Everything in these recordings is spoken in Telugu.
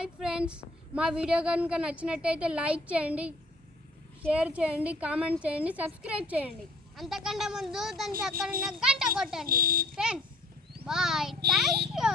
హాయ్ ఫ్రెండ్స్, మా వీడియో కనుక నచ్చినట్టయితే లైక్ చేయండి, షేర్ చేయండి, కామెంట్ చేయండి, సబ్స్క్రైబ్ చేయండి. అంతకంటే ముందు దానికి అక్కడ ఉన్న గంట కొట్టండి. Friends bye, thank you.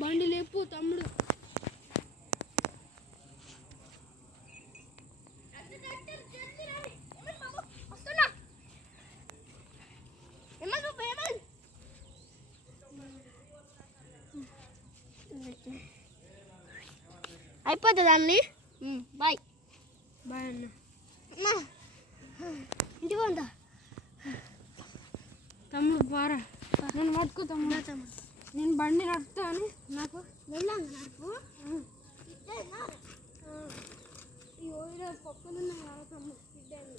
బండి లేపు తమ్ముడు. అయిపోతుంది అన్ని. బాయ్ బాయ్ అన్న. ఇంటికి ఉందా తమ్ముడు బారా, నేను పట్టుకో తమ్ముడు. నేను బండి నడుపుతాను, నాకు వెళ్ళాను నడుపు. ఈ ఓయిలో పక్కనున్నాయి కదా తమ్ముడు, ఇడ్డాను.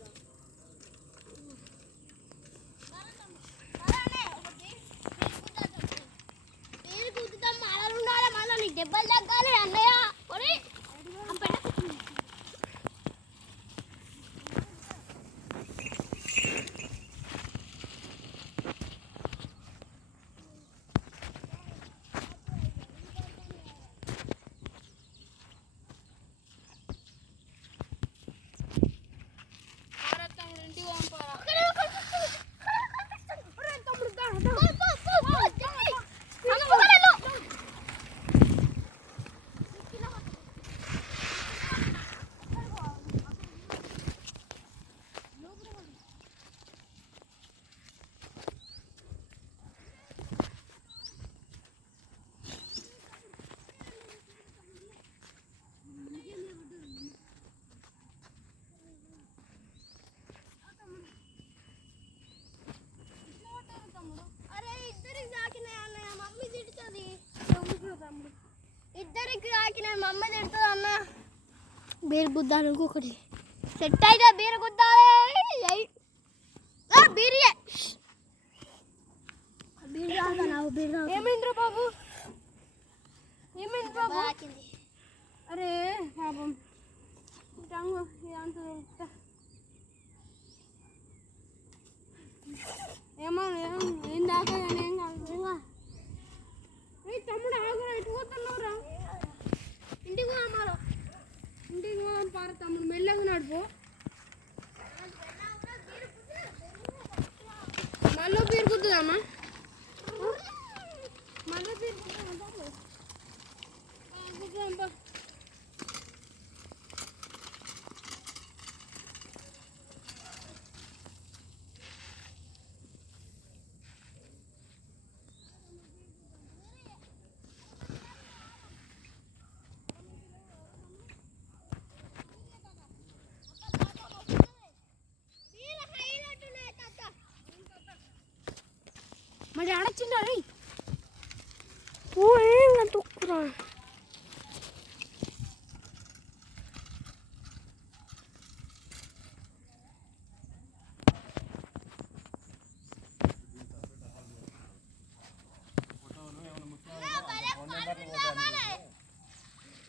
పేరు కూతుతాం, అలా ఉండాలి. మళ్ళీ నీకు దెబ్బలు తగ్గాలి అన్నయ్య. ఇద్దరికి రాకిన మమ్మ తిడుతుంది అన్న. బీరు గుద్దాను ఇంకొకటి సెట్ అయితే బీరు గుద్దాలి. బీరియే ఏమైందిరా బాబు? ఏమైంది బాబు? అరే పాపం ఏమో ఏం దాకా ఏం కాదు. తమ్ముడు ఆగురా, ఎటు పోతున్నావురా? ఇంటికి పోమారు. ఇంటికి పోదాం పారు తమ్ముడు, మెల్లగా నడుపు. మళ్ళీ బీరు కుద్దుదామా? మళ్ళీ బీరు కుద్దుదాం. మరి ఆడొచ్చిందా? ఓ ఏం తొక్కురా.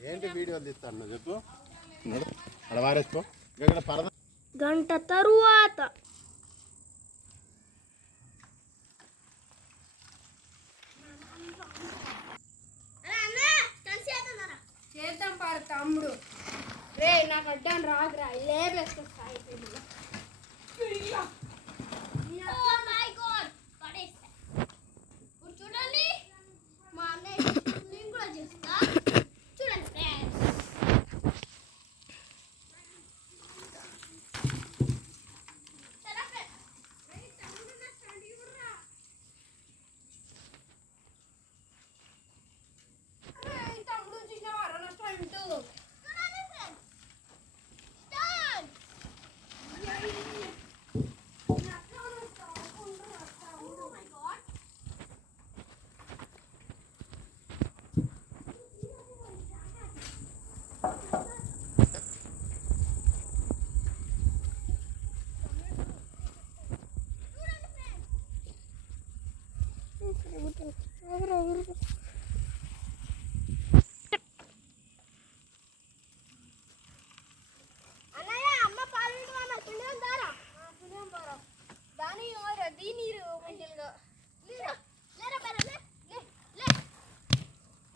ఏంటి వీడియోలు తీస్తాను చెప్పు. అక్కడ వారేసుకో. ఇక్కడ పరద గంట తరువాత చేద్దాం పారు తమ్ముడు. రే నాకు అడ్డాను రాదురా, లేపేస్తా అయిపోయింది. చూడండి మా అన్నయ్య నేను కూడా చేస్తా. చూడండి ఫ్రెండ్స్. అన్నయ్య అమ్మ పాలు అన్న పుణ్యం దారా దాని దీనీరు మంచిగా లేరా లేరా బెర లే లే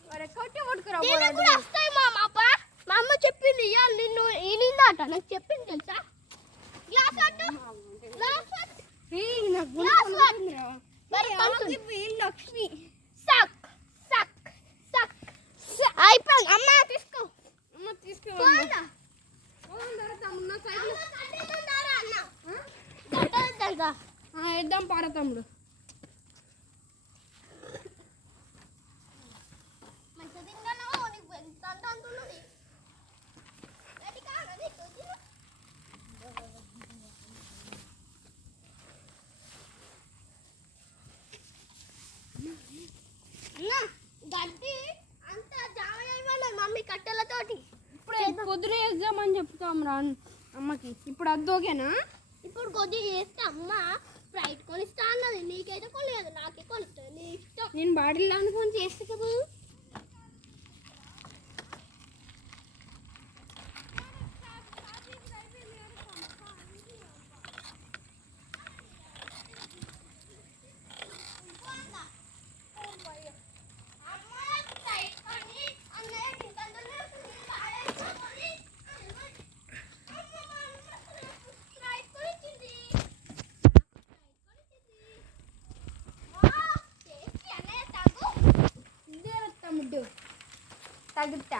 మరి కొట్టి పట్టుకురా దీనికి కూడా వస్తాయి మా అమ్మ చెప్పింది ఇవాళ నిన్ను ఈనిందట నాకు చెప్పింది తెలుసా గ్లాస్ అట్టు గ్లాస్ అట్టు గ్లాస్ అట్టు మరి లక్ష్మి సక్ సక్ సక్ అయిపోయింది అమ్మ తీసుకో అమ్మ తీసుకో పోదా తమ్ముడు నా సైకిల్ ఇద్దాం పార తమ్ముడు గడ్డి అంత జామ చేయమన్నది మమ్మీ కట్టెలతోటి ఇప్పుడు పొద్దున వేద్దామని చెప్తాం రా అమ్మకి ఇప్పుడు అది ఓకేనా ఇప్పుడు కొద్దిగా చేస్తే అమ్మ స్ప్రైట్ కొనిస్తా అన్నది నీకైతే కొనలేదు నాకే కొనిస్తుంది నీ ఇష్టం నేను బాటిల్ అనుకొని చేస్తే కదా తమ్ముడు తగ్గుతా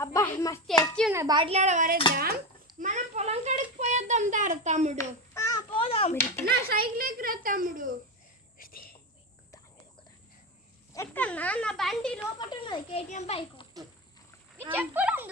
అబ్బా మస్తు టేస్టీ ఉన్నాయి బాటిల్ ఆడ వరేద్దాం మనం పొలం కాడికి పోయేద్దాం దార తమ్ముడు పోదాం నా సైకిల్ ఎక్కరా తమ్ముడు ఎక్కన్నా నా బండి లోపల ఉన్నది కేటీఎం బైక్ చెప్పులు